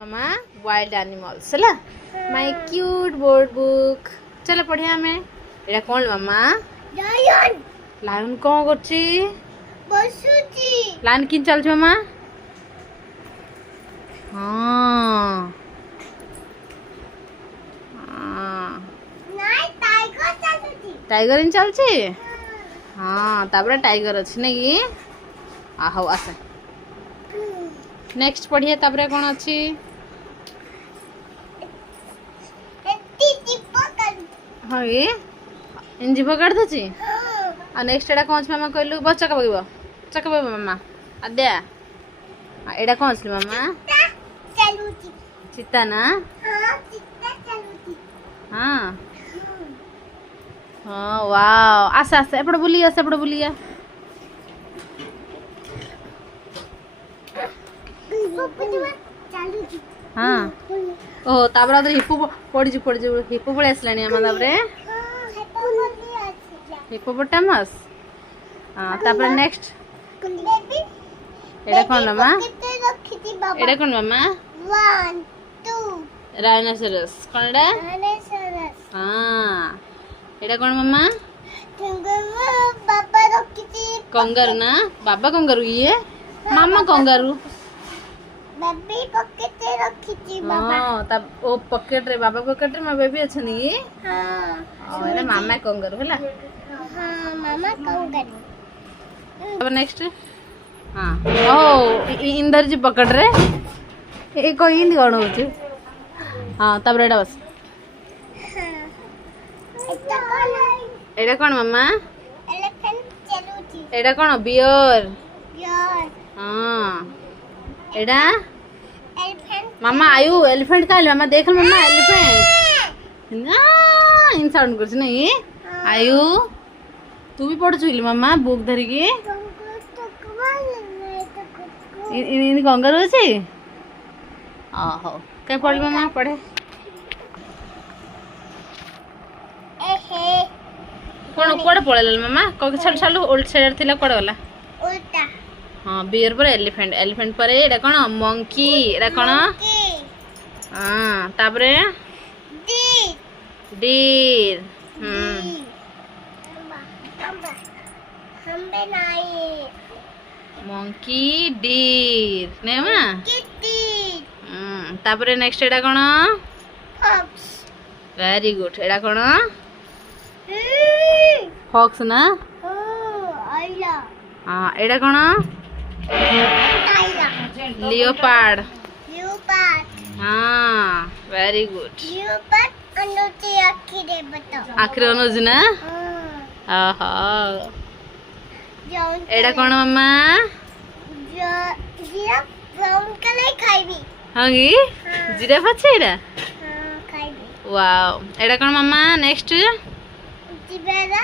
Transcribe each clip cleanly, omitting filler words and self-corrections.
मामा wild animals है my cute board book चलो पढ़िया हमें एटा कौन मामा लायन लायन कौन करछि बसुची लायन किन चलछ मामा हां नाइ टाइगर चलुची टाइगर इन चलछि हां ताबरे टाइगर अछि नै कि आ हो आसे नेक्स्ट पढ़िए ताबरे कौन अछि हाँ ये इन जीव काट दछि आ नेक्स्ट एटा कौन मामा कहलु बस चक बइबो मामा आद्या एटा कौन अछि मामा चलुची चित्ता ना हां चित्ता चलुची हाँ हाँ वाओ आसे आसे एपड़ बुलिया चलुची हाँ ओ ताबरा तो हिप्पो पड़ी हिप्पो पळे आसलानी आमा ताबरे हिप्पोपोटामस हां ताबरे नेक्स्ट बेबी एटा कौन मामा कितने रखी बाबा एटा कौन मामा 1 2 राइनोसरस कौन एटा राइनोसरस हां एटा कौन मामा कंगारू बाबा रखी कंगारू ना बाबा कंगारू ये मामा कंगारू बेबी पॉकेट रखी बाबा हां तब ओ पॉकेट रे बाबा पॉकेट रे मा बेबी अछनी हां और एला मामा कंगारू हला हां मामा कंगारू अब नेक्स्ट हां ओ इंदर जी पकड़ रे ए कोई इन कोन होची हां तब रेडा बस एटा कौन मामा एलिफेंट चलुची एटा कौन बियर यार हां एटा एलिफेंट मामा आयु एलिफेंट का मामा देख मामा एलिफेंट ना इन साउंड करछ नहीं आयु तू भी पढ़ छुइल मामा बुक धरि के इन कंगारू अछि आ हो के पढ़ मामा पढ़े एहे कोन कोड पळेल मामा को छल छल ओल्ड साइड थिला कोड वाला उल्टा हां बियर पर एलिफेंट एलिफेंट पर एटा कोन मंकी एटा कोन हां ताबरे डी डीर हमबे नाई मंकी डीर ने मा किटी ताबरे नेक्स्ट एटा कोन फॉक्स वेरी गुड एटा कोन फॉक्स ना ओ आइला हां एटा कोन टाइगर लियोपार्ड ल्यूपार्ड हां वेरी गुड ल्यूपार्ड अनुते आखी दे बता आखिर अनुज ना आहा जाऊं एटा कोन मामा जीरा ब्राउन कलर खाइबी हां गी जिराफ अछि एटा हां खाइबी वाओ एटा कोन मामा नेक्स्ट जिबेरा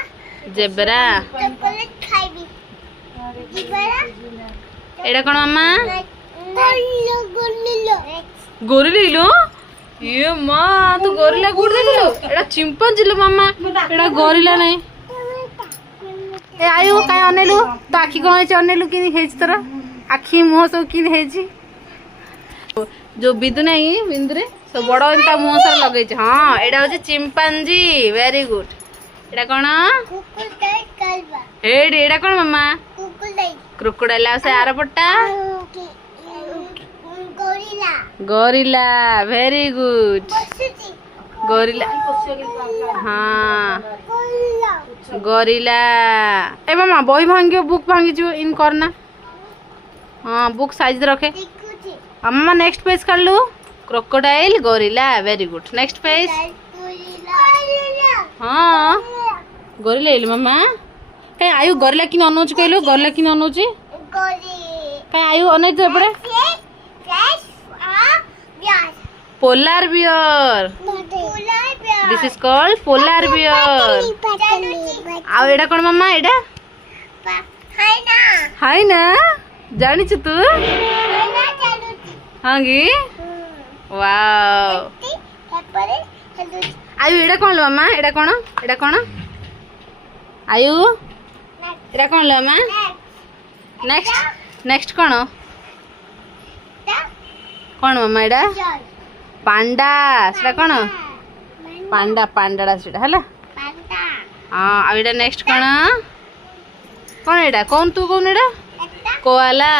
जेब्रा चॉकलेट खाइबी जिबेरा एटा कोन मामा गोल्लो गोल्लो गोरिल्ला ये मां तू गोरिल्ला गुड देखलो एटा चिंपांजी लो मामा एटा गोरिल्ला नहीं ए आयु काय अनेलु तो आखी कोन है अनेलु किनी हेज तोरा आखी मुंह सब किनी हेजी जो बिदु नहीं बिंदुरे सब बड़ इंता मुंह सर लगै छ हां एटा होची चिंपांजी वेरी गुड एटा कोन कुकुरटाइट कलबा एडी एटा कोन मामा कुकुरटाइट क्रोकोडाइल से आर पट्टा गोरिल्ला गोरिल्ला वेरी गुड बसुची गोरिल्ला हाँ गोरिल्ला गोरिल्ला ए मामा बही भांगियो बुक भांगी जो इन करना हाँ बुक साइज रखे दिखुची अम्मा नेक्स्ट पेज कर लू crocodile gorilla very good next page gorilla हाँ गोरिल्ला इल मामा कहीं आयु गोरिल्ला कि अनौच कहलु गोरिल्ला कि अनौच गोरी कहीं आयु अनौच एपड़े फ्रेश ब्याज पोलार बियर पोलार ब्याज this is called polar bear आ एडा कोन मामा एडा हाय ना हाय ना जानी तू हाय ना चलुची हाँ गी वाओ तापरे चलुची आयु एडा कोन लो मामा एडा कोन आयु एडा कोन लो मामा नेक्स्ट नेक्स्ट कोन कौन मामा एडा जल पांडा सेटा कौन पांडा पांडाड़ा सेटा हला पांडा हाँ आ एडा नेक्स्ट कौन कौन एडा कौन तू कौन एडा एटा कोआला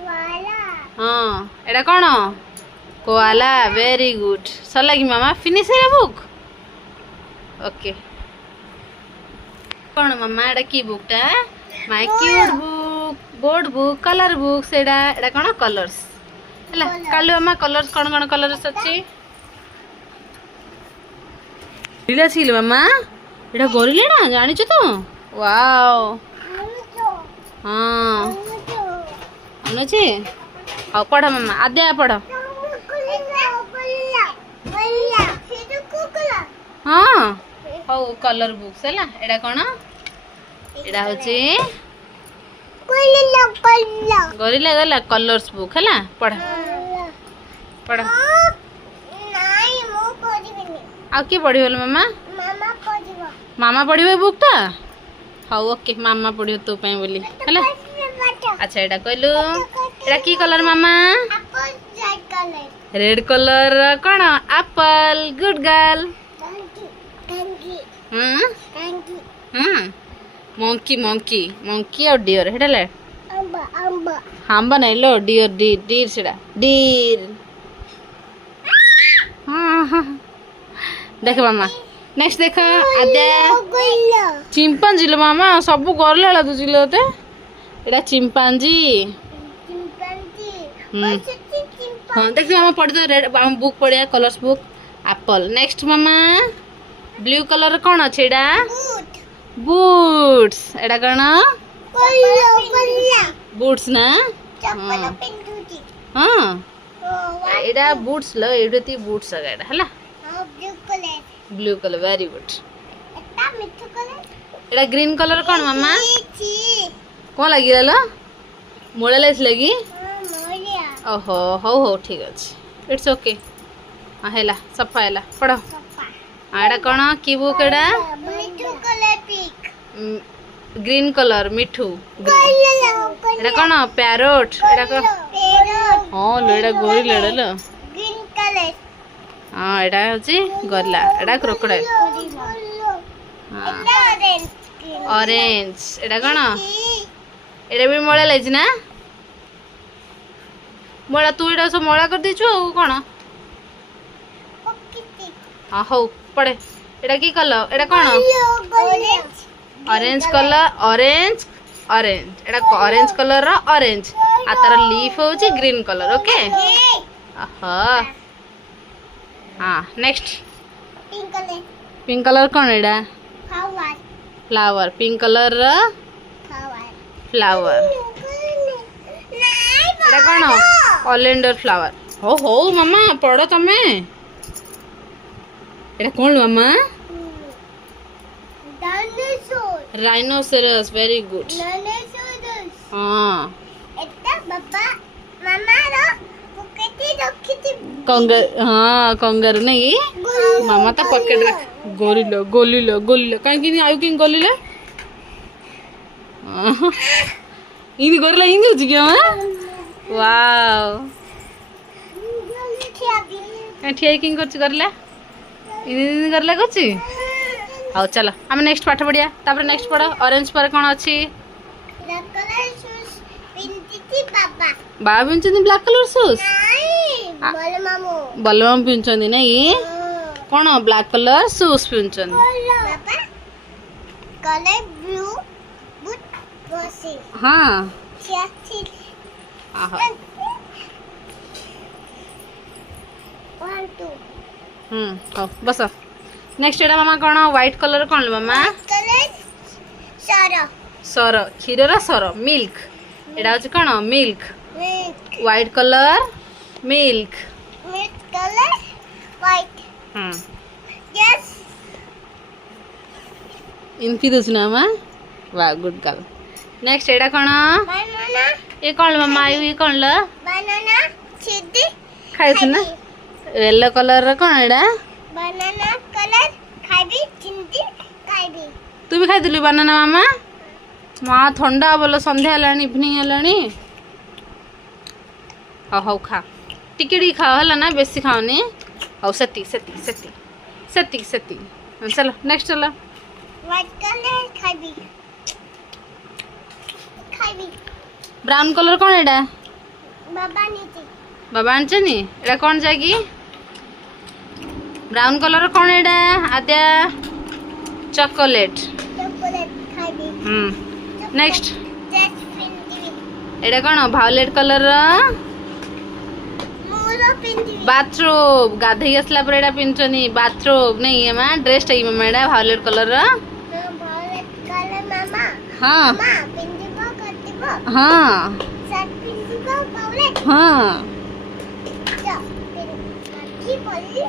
वाला हाँ एडा कौन कोआला वेरी गुड सरला कि मामा फिनिश है बुक ओके कौन मामा एडा की बुकटा my cute book board book colour book सेडा एडा कौन कलर्स हला कालु मामा कलर्स कौन कलर्स अछि लीला छिल मामा एडा गोरिला ना जानि छ तो वाओ हाँ अनुची हाँ पढ़ मामा आद्या पढ़ हाँ हौ कलर बुक्स है एडा कौन एडा होची गोरिला गला कलर्स बुक है पढ़ पढ़ आ किए पढ़ मामा मामा पढ़ बुक टा हाँ ओके मामा पढ़ तो बोली है अच्छा एडा कहलु एडा की कलर मामा रेड कलर कौन Apple good girl monkey monkey monkey और डियर हेडले हांबा नहीं लो डियर डीर डीर सेडा डीर देख मामा नेक्स्ट देख आद्या चिंपांजी लो मामा सब गरला ला तुझी लो ते एडा चिंपांजी हाँ देख मामा पढ़ दो रेड बुक पढ़िया कलर्स बुक एप्पल नेक्स्ट मामा ब्लू कलर कौन अच्छे एडा बूट्स एडा कौन बूट्स ना हाँ एडा बूट्स लो एडती बूट्स आगा एडा हला ब्लू कलर वेरी गुड एडा ग्रीन कलर कौन मामा कौन लगी लो मोड़ा लाइस लगी ओहो हो हो ठीक अच्छे इट्स ओके हाँ है सफा है पढ़ आड़ा कौन की बुक एडा ग्रीन कलर मिठू एडा कौन पैरोट एडा कौन हाँ लो एडा गोरिला लो हाँ एडा होची गोरिला एडा क्रोकोडाइल ऑरेंज एडा कौन एडा भी मोड़ा लाइज ना मोड़ा तू एडा सब मोड़ा कर दीचु कौन हाँ हौ पड़े एडा की कलर एडा कौन ऑरेंज कलर ऑरेंज ऑरेंज एडा ऑरेंज कलर रा ऑरेंज आ तार लीफ होची ग्रीन कलर ओके हाँ हाँ नेक्स्ट पिंक कलर कौन एडा फ्लावर पिंक कलर रा फ्लावर एडा कौन ओलेंडर फ्लावर हो मामा पढ़ो तमे एडा कौन मामा राइनोसेरस वेरी गुड हाँ कंगर हाँ कंगर नहीं मामा तो पॉकेट रख गोरिलो गोलिलो गोलिलो कहीं कि आयु कि गोलिलो इनी गोरिला इनी होची क्या वाओ ठिया कि करछ गोरिला इनी गोरिला करछ आओ चलो आम नेक्स्ट पाठ पढ़िया तापर नेक्स्ट पढ़ ऑरेंज पर कौन अच्छी बाबा पिंचंदी ब्लैक कलर शूज बलराम पिंचंदी नहीं कौन ब्लैक कलर शूज पिंचंदी हाँ बस नेक्स्ट एडा मामा कौन व्हाइट कलर कौन मामा सर क्षीर सर मिल्क एडा होची कौन मिल्क व्हाइट कलर मिल्क इनफी दोस ना मामा वाह गुड गर्ल नेक्स्ट एडा कौन ये कौन मामा ये कौन लो खाई ना येलो कलर कौन एडा बनाना कलर खाइबी चिंटी खाइबी तू भी खाई दिलु बनाना मामा माँ ठंडा बोलो संध्या हेलानी इवनिंग हेलानी हौ खा टिके टिके खाओ हला ना बेसी खाओनी हौ सेती सेती सेती सेती सेती चलो नेक्स्ट चलो व्हाइट कलर खाइबी खाइबी ब्राउन कलर कौन एडा बाबा नीचे बाबा आनछनी एडा कौन जागी ब्राउन कलर कौन एडा आद्या चॉकलेट चॉकलेट खाइबी नेक्स्ट ड्रेस पिंदी एडा कौन भायोलेट कलर मोरो पिंदी बाथरोब गाधई आसला पर एडा पिंचनी बाथरोब नहीं है मां ड्रेस टाइम में एडा भायोलेट कलर वायलेट कलर मामा हां मामा पिंदीबो कटिबो हां शर्ट पिंदीबो वायलेट हां जा पिंदी बोली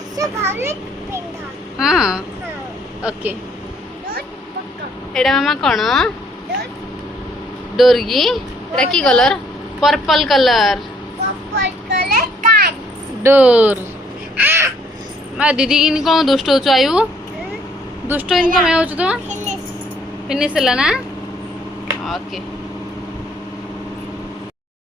अच्छा वायलेट पिंदा हां हां ओके डॉट पक्का एडा मामा कौन डॉट डोरगी एडा की colour purple colour purple colour कान डोर मैं दीदी की कौन दुष्ट हो आयु दुष्ट इनकम हो तो फिनिश फिनिश है ना ओके